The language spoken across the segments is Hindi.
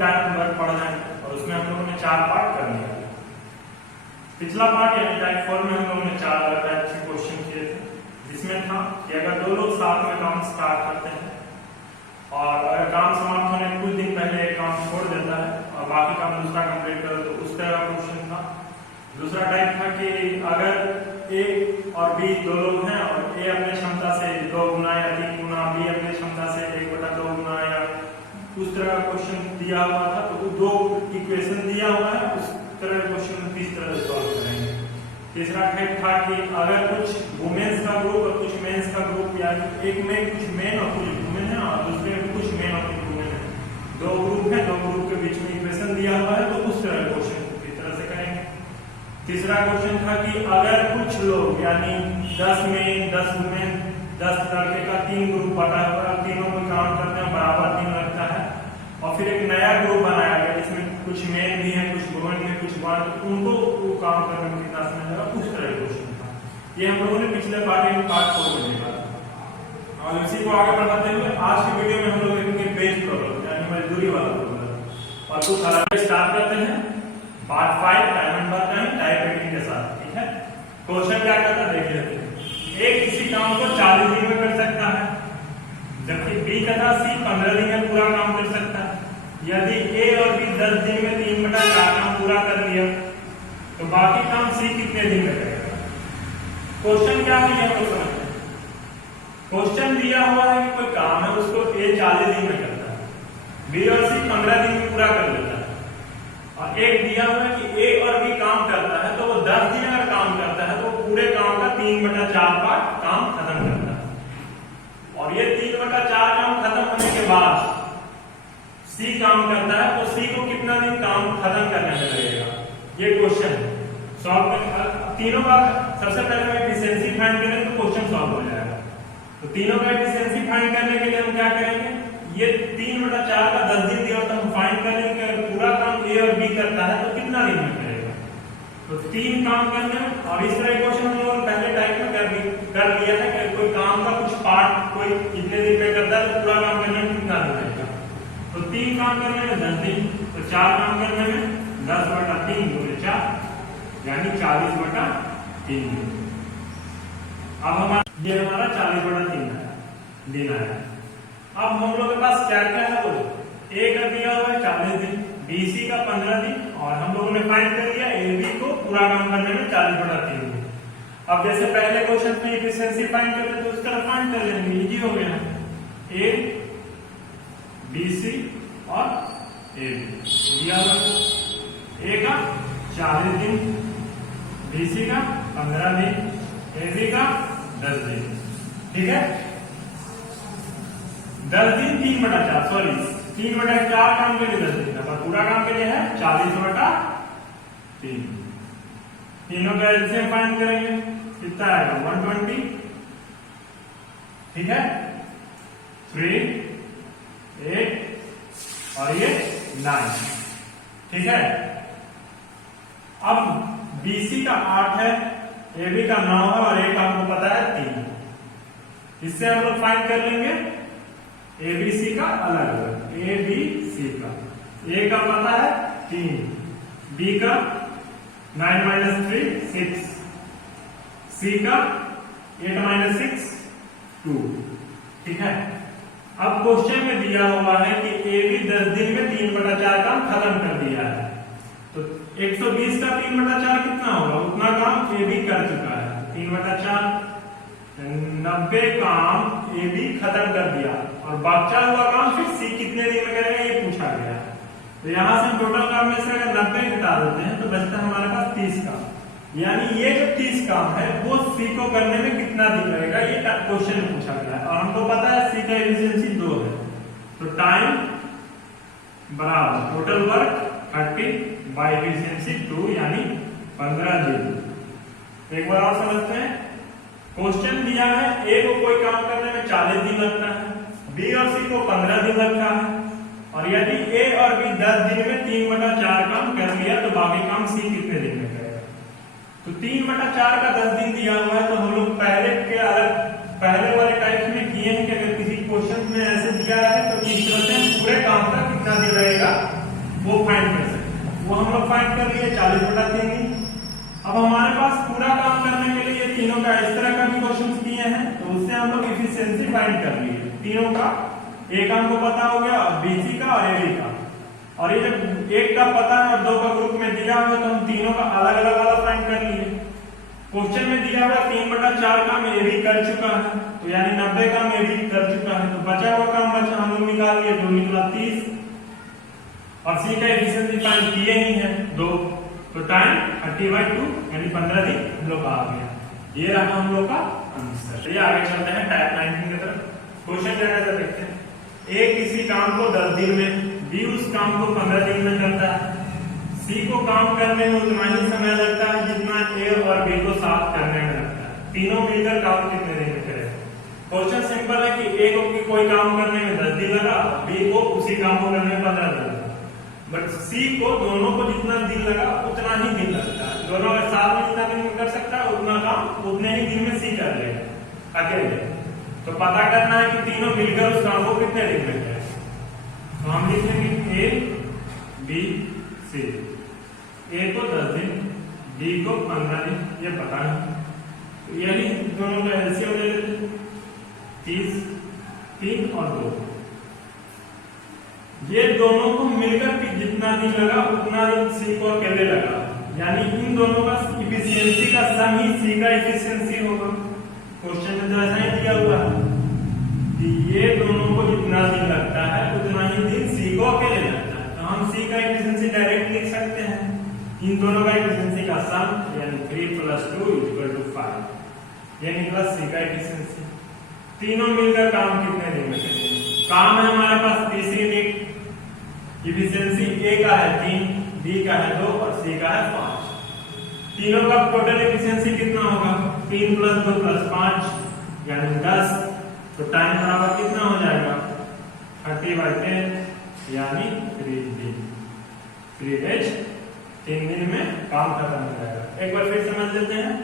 टाइम वर्क पढ़ जाएंगे और उसमें हम लोगों ने 4 पार्ट कर लिया। पिछला पार्ट यानी टाइप 4 में हम लोगों ने 4 अलग टाइप के क्वेश्चन किए थे, जिसमें था कि अगर 2 लोग साथ में काम स्टार्ट करते हैं और अगर काम समाप्त होने के कुछ दिन पहले एक काम छोड़ देता है और बाकी काम दूसरा कंप्लीट करो, तो उस तरह का क्वेश्चन था। दूसरा टाइप था कि अगर ए और बी 2 लोग हैं और ए अपने क्षमता से 2 गुना या 3 गुना, बी अपने क्षमता से 1/2 गुना या उस तरह का क्वेश्चन दिया हुआ था, तो 2 इक्वेशन दिया हुआ है, उस तरह क्वेश्चन किस तरह से सॉल्व करेंगे। तीसरा टाइप था कि अगर कुछ वुमेन्स का ग्रुप और कुछ मेंस का ग्रुप, यानी एक में कुछ मेन और कुछ वुमेन है और दूसरे में कुछ मेन और कुछ वुमेन है, 2 ग्रुप है, 2 ग्रुप के बीच में इक्वेशन दिया हुआ है, तो उस तरह क्वेश्चन किस तरह से करेंगे। तीसरा क्वेश्चन था कि अगर कुछ लोग यानी 10 मेन 10 वुमेन 10 लड़के का 3 ग्रुप बटा हुआ है, तीनों में काम करते हैं, बराबर दिन लगता है, और फिर एक नया ग्रुप बनाया गया जिसमें कुछ मेन भी है, कुछ वुमेन है, कुछ वन, उनको वो काम करने में कितना समय लगा, उस तरह क्वेश्चन था। ये हम लोगों ने पिछले पार्ट में पार्ट 4 में देखा था। और इसी को आगे बढ़ाते हुए आज की वीडियो में हम लोग देखेंगे पेज प्रॉब्लम यानी मजदूरी वाला प्रॉब्लम, और कुछ अलग स्टार्ट करते हैं part 5 time and work time type rating के साथ। ठीक है, क्वेश्चन क्या करता है देख लेते हैं। एक किसी काम को 40 दिन में कर सकता है, जबकि बी तथा सी 15 दिन में पूरा काम कर सकता है। यदि ए और बी 10 दिन में 3/4 काम पूरा कर लिया, तो बाकी काम सी कितने दिन में करेगा। क्वेश्चन क्या है ये हम लोग समझते हैं। क्वेश्चन दिया हुआ है कि कोई काम है उसको ए 40 दिन में करता है, बी और सी 15 दिन में पूरा कर लेता है, और एक दिया हुआ है कि ए और बी काम करता है, तो वो 10 दिन अगर काम करता है तो पूरे काम का 3/4 पार्ट काम खत्म करता है। और ये 3/4 काम खत्म होने के बाद सी काम करता है, तो सी को कितना दिन काम खत्म करने में लगेगा, ये क्वेश्चन है। सॉल्व तीनों का सबसे पहले हम एफिशिएंसी फाइंड करेंगे तो क्वेश्चन सॉल्व हो जाएगा। तो तीनों का एफिशिएंसी फाइंड करने के लिए हम क्या करेंगे, ये 3/4 का 10 दिन दिया तो हम फाइंड करेंगे कि पूरा काम ए और बी करता है तो कितना दिन में करेगा। तो 3 काम करने में, और इस तरह क्वेश्चन हम लोगों ने पहले टाइप में कर लिया है कि कोई काम का कुछ पार्ट कोई कितने दिन में करता है तो पूरा काम करने में कितना दिन लगेगा। तो 3 काम करने में 10 दिन, तो 4 काम करने में 10/3 गुणे 4 यानी 40/3 दिन। अब हमारा ये हमारा 40/3 दिन आया। अब हम लोग के पास क्या क्या है, वो ए का दिया हुआ है 40 दिन, बी सी का 15 दिन, और हम लोगों ने फाइंड कर लिया ए बी को पूरा काम करने में 40/3 दिन। अब जैसे पहले क्वेश्चन में एफिशिएंसी फाइंड करते तो उस तरह फाइंड कर लेंगे, इजी हो गया। ए बी सी और ए बी दिया हुआ है, ए का 40 दिन, बी सी का 15 दिन, ए बी का 10 दिन। ठीक है, 10 दिन 3/4 सॉरी 3/4 काम के लिए 10 दिन का, पर पूरा काम के लिए है 40/3। तीनों का एलसीएम फाइंड करेंगे, कितना आएगा 120। ठीक है, 3 8 और ये 9। ठीक है, अब बीसी का 8 है, एबी का 9 है और ए का हमको पता है 3। इससे हम लोग फाइंड कर लेंगे एबीसी का अलग अलग, ए बी सी का, ए का पता है 3, बी का 9 - 3 6, सी का 8 - 6 2। ठीक है, अब क्वेश्चन में दिया हुआ है कि ए बी 10 दिन में 3/4 काम खत्म कर दिया है, तो 120 का 3/4 कितना होगा, उतना काम ए बी कर चुका है। 3/4 90 काम ए बी खत्म कर दिया, और बचा हुआ काम फिर सी कितने दिन में करेगा ये पूछा गया है। तो यहाँ से हम टोटल काम में से अगर 90 घटा देते हैं तो बचता है हमारे पास 30 काम, यानी ये जो 30 काम है वो सी को करने में कितना दिन लगेगा, ये क्वेश्चन में पूछा गया है। और हमको पता है सी का एफिशिएंसी 2 है, तो टाइम बराबर टोटल वर्क 30 बाय एफिशिएंसी 2 यानी 15 दिन। एक बार और समझते हैं, क्वेश्चन दिया है ए को कोई काम करने में 40 दिन लगता है, बी और सी को 15 दिन लगता है, और यदि ए और बी 10 दिन में 3/4 काम कर लिया तो बाकी काम सी कितने दिन में करेगा। तो 3/4 का 10 दिन दिया हुआ है, तो हम लोग पहले वाले टाइप में किए हैं कि अगर किसी क्वेश्चन में ऐसे दिया है तो इस तरह से पूरे काम का कितना दिन लगेगा फाइंड कर लिए 40/3 दिन। अब हमारे पास पूरा काम करने के लिए तीनों का इस तरह का भी क्वेश्चन किए हैं, तो उससे हम लोग इफिशियंसी फाइंड कर लिए तीनों का। एक हमको पता हो गया बीसी का और एबी का, और ये जब एक का पता है और दो का ग्रुप में दिया हुआ तो हम तीनों का अलग अलग वाला फाइंड कर लिए। क्वेश्चन में दिया हुआ 3/4 काम एबी कर चुका है, तो यानी 90 काम एबी कर चुका है, तो बचा हुआ काम बचा हम लोग निकाल लिए, 2 निकला 30। और सी का एफिशिएंसी फाइंड किए ही है 2, तो टाइम 30/2 यानी 15 दिन हम लोग का आ गया। ये रहा हम लोग का आंसर। चलिए आगे चलते हैं टाइप 19 की तरफ। क्वेश्चन क्या है देखते हैं। ए किसी काम को 10 दिन में, बी उस काम को 15 दिन में करता है, सी को काम करने में उतना ही समय लगता है जितना ए और बी को साथ करने में लगता है। तीनों मिलकर काम कितने दिन में करें? क्वेश्चन सिंपल है कि ए को कोई काम करने में 10 दिन लगा, बी को उसी काम को करने में 15 दिन लगा, बट सी को दोनों को जितना दिन लगा उतना ही दिन लगता है। दोनों के साथ में जितना दिन में कर सकता है उतना काम उतने ही दिन में सी कर लेगा अकेले। तो पता करना है कि तीनों मिलकर उस काम को कितने दिन में करें। तो हम लिखेंगे ए बी सी। ए को 10 दिन, बी को 15 दिन, ये पता है। तो यही दोनों का एलसीएम ले लेते, 30, 3 और 2। ये दोनों को मिलकर के जितना दिन लगा उतना दिन सी को अकेले लगा, यानी इन दोनों का इफिशियंसी का सम ही सी का इफिशियंसी होगा। क्वेश्चन में तो ऐसा ही दिया हुआ है कि ये दोनों को जितना दिन लगता है उतना ही दिन सी को अकेले लगता है। तो हम सी का इफिशियंसी डायरेक्ट लिख सकते हैं, इन दोनों का इफिशियंसी का सम यानी 3 + 2 = 5। ये निकला सी का इफिशियंसी। तीनों मिलकर काम कितने दिन में करेंगे? काम है हमारे पास 30 यूनिट, इफिशियंसी ए का है 3, बी का है 2 और सी का है 5। तीनों का टोटल इफिशियंसी कितना होगा? 3 + 2 + 5 यानी 10। तो टाइम बराबर कितना हो जाएगा? 30/10 यानी 3 दिन। 3 डेज, 3 दिन में काम खत्म हो जाएगा। एक बार फिर समझ लेते हैं।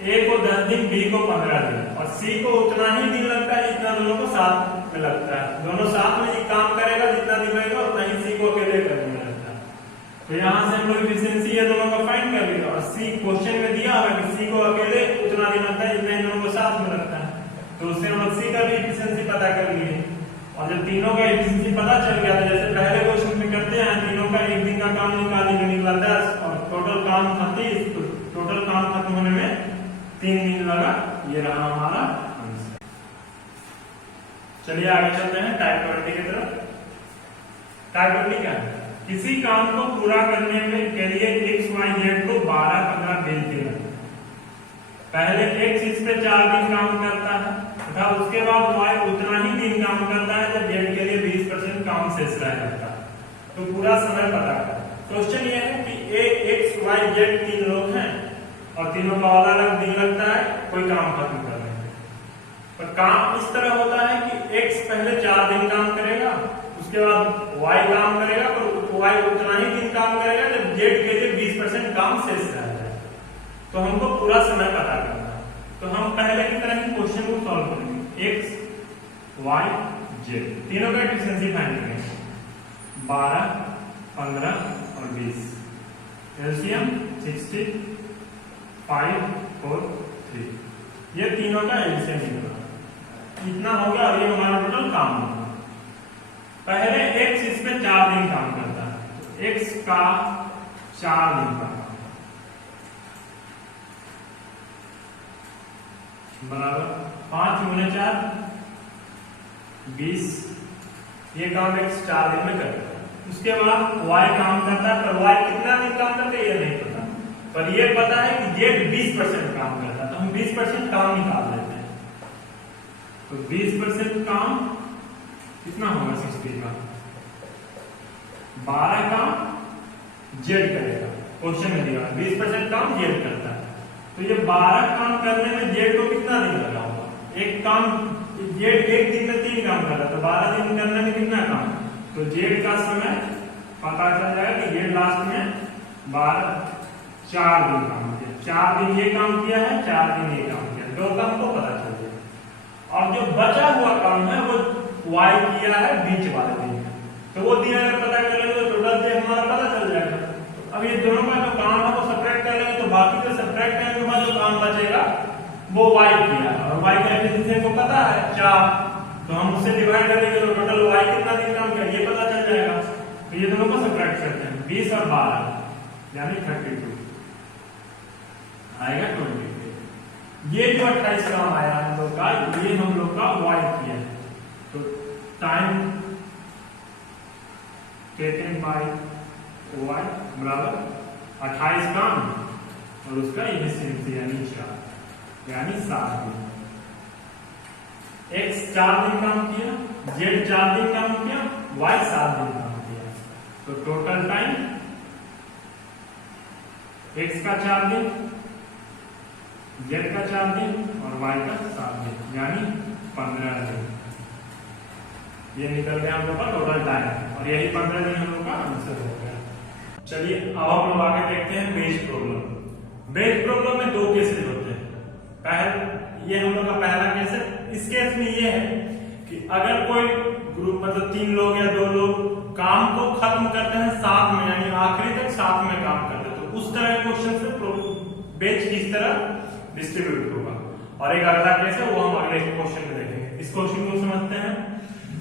ए को 10 दिन, बी को 15 दिन और सी को उतना ही दिन लगता है जितना दोनों को साथ में लगता है। दोनों साथ में ही काम करेगा, जितना दिन लगेगा उतना ही सी को अकेले करने में लगता है। तो यहाँ से हम लोग इफिशियंसी ये दोनों का फाइंड कर लिया, और सी क्वेश्चन में दिया हुआ कि सी को अकेले उतना दिन लगता है जितना इन दोनों को साथ में लगता है। तो उससे हम लोग सी का भी इफिशियंसी पता कर लिए, और जब तीनों का इफिशियंसी पता चल गया तो जैसे पहले क्वेश्चन में करते हैं, तीनों का एक दिन का काम निकालेंगे, निकला 10 और टोटल काम था 30। तो टोटल काम खत्म होने में 3 दिन लगा। ये रहा हमारा आंसर। चलिए आगे चलते हैं टाइप 20 की तरफ। टाइप 20 क्या है? किसी काम को पूरा करने में के लिए x, y, z को 12, 15, 20 दिन लगता है। पहले x इस पे 4 दिन काम करता है तथा उसके बाद y उतना ही दिन काम करता है जब z के लिए 20% काम शेष रह जाता है। तो पूरा समय पता कर। क्वेश्चन ये है कि a, x, y, z 3 लोग हैं और तीनों का अलग अलग दिन लगता है कोई काम खत्म करने में। पर काम इस तरह होता है कि x पहले 4 दिन काम करेगा, उसके बाद y काम करेगा, पर y उतना ही दिन काम करेगा जब z के लिए 20% काम शेष रह जाए। तो हमको पूरा समय पता करना है। तो हम पहले की तरह ही क्वेश्चन को सॉल्व करेंगे। x, y, z तीनों का एफिशिएंसी फाइंड करेंगे। 12, 15 और 20। एलसीएम 60, 5, 4, 3। ये तीनों का एलसीएम निकला। इतना हो गया और ये हमारा टोटल काम होगा। पहले x इस पे 4 दिन काम करता है, तो x का 4 दिन का काम बराबर 5 × 4 20। ये काम x 4 दिन में करता है। उसके बाद y काम करता है, पर y कितना दिन काम करता है ये नहीं पता, पर ये पता है कि z 20% काम करता है। तो हम 20% काम निकाल लेते हैं। तो 20% काम कितना होगा? 60 का 12 काम z करेगा। क्वेश्चन में दिया 20% काम z करता है। तो ये 12 काम करने में z को कितना दिन लगा होगा? एक काम z एक दिन में 3 काम कर रहा है, तो 12 दिन करने में कितना काम? तो z का समय पता चल जाएगा कि z लास्ट में 4 दिन काम किया। 4 दिन ये काम किया है, 4 दिन ये काम किया, 2 काम को पता चल गया। और जो बचा हुआ काम है वो y किया है बीच वाले दिन में, तो वो दिन अगर पता कर लेंगे तो टोटल से हमारा पता चल जाएगा। तो अब ये दोनों का जो काम है वो सब्ट्रैक्ट कर लेंगे, तो बाकी जो सब्ट्रैक्ट करने के बाद जो काम बचेगा वो y किया, और y का एफिशिएंसी को पता है 4, तो हम उससे डिवाइड कर देंगे तो टोटल y कितना दिन काम किया ये पता चल जाएगा। तो ये दोनों को सब्ट्रैक्ट करते हैं, 20 और 12 यानी 32 आएगा 20। ये जो 28 काम आया हम लोग का, ये हम लोग का y किया, तो टाइम टेकन बाय y बराबर 28 काम और उसका एफिशिएंसी यानी 4 यानी 7 दिन। x 4 दिन काम किया, z 4 दिन काम किया, y 7 दिन काम किया, तो टोटल टाइम x का 4 दिन, z का 4 दिन और y का 7 दिन यानी 15 दिन। ये निकल गया हम लोग का टोटल टाइम, और यही 15 दिन हम लोग का आंसर हो गया। चलिए अब हम लोग आगे देखते हैं बेस्ड प्रॉब्लम। बेस्ड प्रॉब्लम में 2 केसेस होते हैं। ये हम लोग का पहला केस है। इस केस में ये है कि अगर कोई ग्रुप मतलब 3 लोग या 2 लोग काम को खत्म करते हैं साथ में, यानी आखिरी तक साथ में काम करते हैं, तो उस तरह के क्वेश्चन से बेच किस तरह डिस्ट्रीब्यूट होगा। और एक अगला केस है वो हम अगले क्वेश्चन में देखेंगे। इस क्वेश्चन को समझते हैं।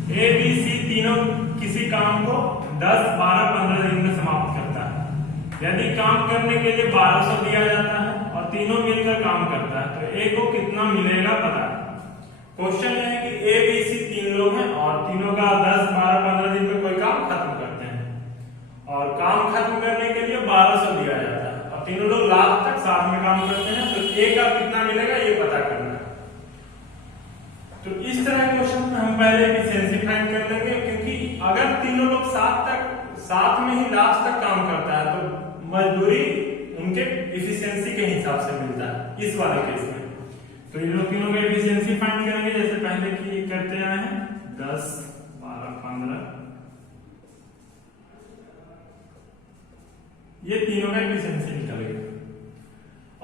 ए बी सी तीनों किसी काम को 10, 12, 15 दिन में समाप्त करता है। यदि काम करने के लिए 1200 दिया जाता है और तीनों मिलकर काम करता है, तो ए को कितना मिलेगा पता है। क्वेश्चन ये है कि ए बी सी 3 लोग हैं और तीनों का 10, 12, 15 दिन में कोई काम खत्म करते हैं, और काम खत्म करने के लिए 1200 दिया जाता है और तीनों लोग लास्ट तक साथ में काम करते हैं, तो ए का कितना मिलेगा ये पता करना है। तो इस तरह के क्वेश्चन में हम पहले एफिशिएंसी फाइंड कर लेंगे, क्योंकि अगर तीनों लोग साथ में ही लास्ट तक काम करता है तो मजदूरी उनके एफिशिएंसी के हिसाब से मिलता है इस वाले केस में। तो इन लोग तीनों का एफिशिएंसी फाइंड करेंगे जैसे पहले की करते आए हैं। 10, 12, 15 ये तीनों का एफिशिएंसी निकल गया।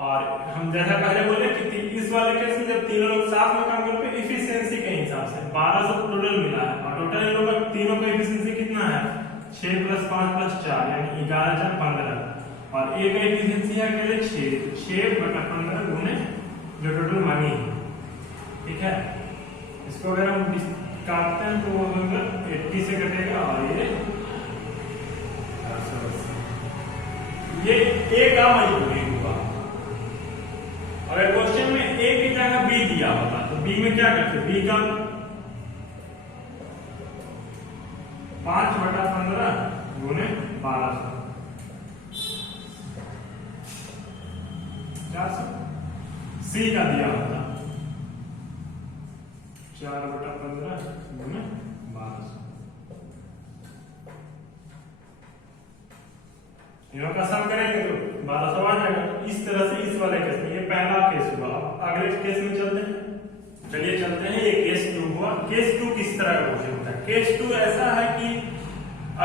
और हम जैसा पहले बोले कि इस वाले केस में जब तीनों लोग साथ में काम करते हैं एफिशिएंसी के हिसाब से 1200 टोटल मिला है, और टोटल इन लोगों का तीनों का एफिशिएंसी कितना है 6 + 5 + 4 यानी 11 × 15, और ए का एफिशिएंसी है अकेले 6/15 गुने जो टोटल मनी है। ठीक है, इसको अगर हम काटते हैं तो वो 80 से कटेगा, और ये ए का मजदूरी हुआ। अगर क्वेश्चन में ए की जगह बी दिया होता तो बी में क्या करते, बी का 5/15 गुने 1200 400। सी का दिया होता 4/15 गुने 1200। इनों का सम करेंगे तो 1200 आ जाएगा। इस तरह से इस वाले केस में ये पहला केस हुआ। अगले केस में चलते हैं। चलिए चलते हैं। ये केस 2 हुआ। केस 2 किस तरह का क्वेश्चन होता है। केस 2 ऐसा है कि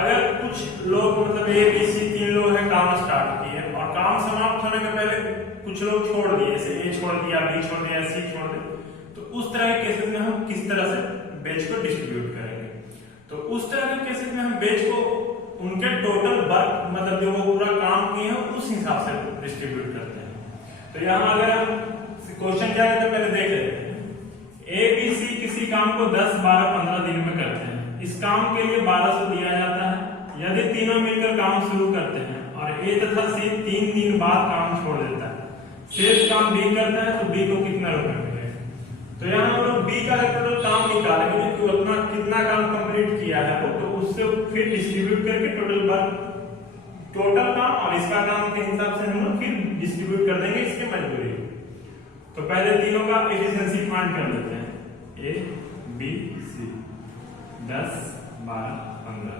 अगर कुछ लोग मतलब ए बी सी 3 लोग हैं काम स्टार्ट किए और काम समाप्त होने के पहले कुछ लोग छोड़ दिए, जैसे ए छोड़ दिया, बी छोड़ दिया, सी छोड़ दिया, तो उस तरह के केसेस में हम किस तरह से बेच को डिस्ट्रीब्यूट करेंगे। तो उस तरह के केसेस में हम बेच को उनके टोटल वर्क मतलब जो वो पूरा काम किए हैं उस हिसाब से डिस्ट्रीब्यूट करते हैं। तो यहाँ अगर हम क्वेश्चन क्या है तो पहले देख लेते हैं। ए बी सी किसी काम को 10, 12, 15 दिन में करते हैं। इस काम के लिए 1200 दिया जाता है। यदि तीनों मिलकर काम शुरू करते हैं और ए तथा सी 3 दिन बाद काम छोड़ देता है, शेष काम बी करता है, तो बी को कितना रुपए मिलेगा। तो यहाँ हम लोग बी का टोटल काम निकालेंगे कि उतना कितना काम कंप्लीट किया है वो, तो उससे फिर डिस्ट्रीब्यूट करके टोटल काम और इसका काम के हिसाब से हम लोग फिर डिस्ट्रीब्यूट कर देंगे इसके मजदूरी। तो पहले तीनों का एफिशिएंसी फाइंड कर लेते हैं। ए बी सी 10, 12, 15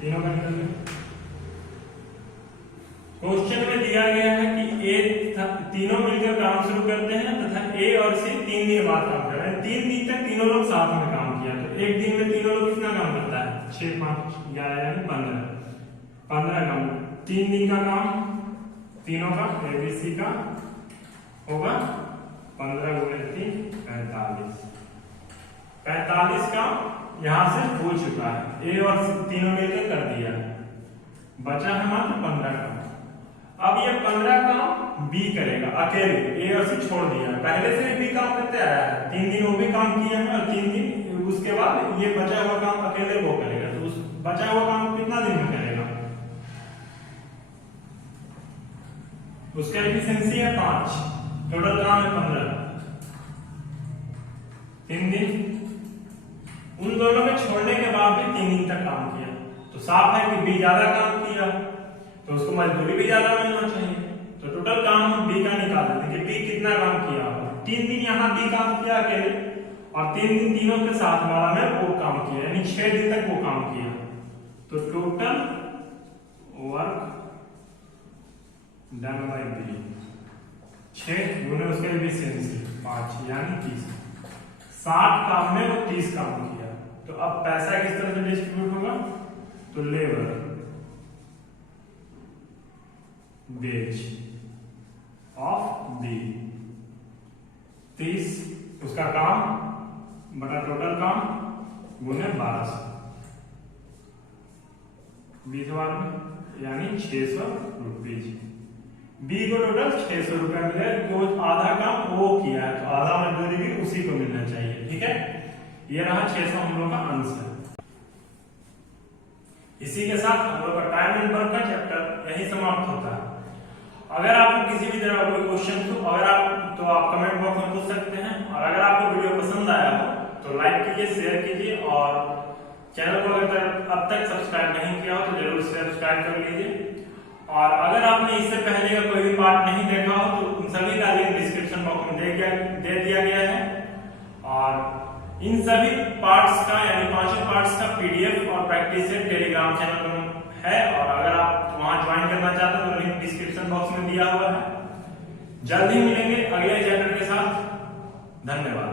तीनों का निकल गया। क्वेश्चन में दिया गया है कि ए तीनों मिलकर काम शुरू करते हैं तथा ए और सी 3 दिन बाद काम कर रहे हैं। 3 दिन तक तीनों लोग साथ में काम किया, तो एक दिन में तीनों लोग कितना काम करता है 6, 5, 11 यानी 15 काम। 3 दिन का काम तीनों का ए बी सी का होगा 15 × 3 45 काम यहाँ से हो चुका है, ए और सी तीनों मिलकर कर दिया, बचा है मात्र 15 काम। अब ये 15 काम बी करेगा अकेले, ए और सी छोड़ दिया, पहले से बी काम करते आया है, 3 दिन वो भी काम किया है और 3 दिन उसके बाद ये बचा हुआ काम अकेले वो करेगा। तो उस बचा हुआ काम कितना दिन में करेगा? उसका एफिशिएंसी है 5, टोटल काम है 15, 3 दिन। उन दोनों में छोड़ने के बाद भी 3 दिन तक काम किया, तो साफ है कि बी ज्यादा काम किया, तो उसको मजदूरी भी ज्यादा मिलना चाहिए। तो टोटल काम हम बी का निकाल देते हैं कि बी कितना काम किया होगा। 3 दिन यहाँ बी काम किया अकेले और 3 दिन तीनों के साथ वाला में वो काम किया, यानी 6 दिन तक वो काम किया। तो total work done by B 6 गुने उसका एफिशिएंसी 5 यानी 30। 60 काम में वो 30 काम किया। तो अब पैसा किस तरह से डिस्ट्रीब्यूट होगा? तो लेबर वेज ऑफ बी 30 उसका काम बटा टोटल काम गुने 1200 20 बार में यानी 600 रुपीज। बी को टोटल 600 रुपया मिला, जो आधा काम वो किया है तो आधा मजदूरी भी उसी को मिलना चाहिए। ठीक है, ये रहा 600 हम लोग का आंसर। इसी के साथ हम लोग का टाइम एंड वर्क का चैप्टर यही समाप्त होता है। अगर आपको किसी भी तरह का कोई क्वेश्चन तो आप कमेंट बॉक्स में पूछ सकते हैं, और अगर आपको वीडियो पसंद आया हो तो लाइक कीजिए, शेयर कीजिए, और चैनल को अगर अब तक सब्सक्राइब नहीं किया हो तो जरूर सब्सक्राइब कर लीजिए। और अगर आपने इससे पहले का कोई भी पार्ट नहीं देखा हो तो उन सभी का लिंक डिस्क्रिप्शन बॉक्स में दे दिया गया है, और इन सभी पार्ट्स का यानी 5 पार्ट्स का पीडीएफ और प्रैक्टिस सेट टेलीग्राम चैनल में है, और अगर आप वहां ज्वाइन करना चाहते हैं तो लिंक डिस्क्रिप्शन बॉक्स में दिया हुआ है। जल्द ही मिलेंगे अगले चैप्टर के साथ। धन्यवाद।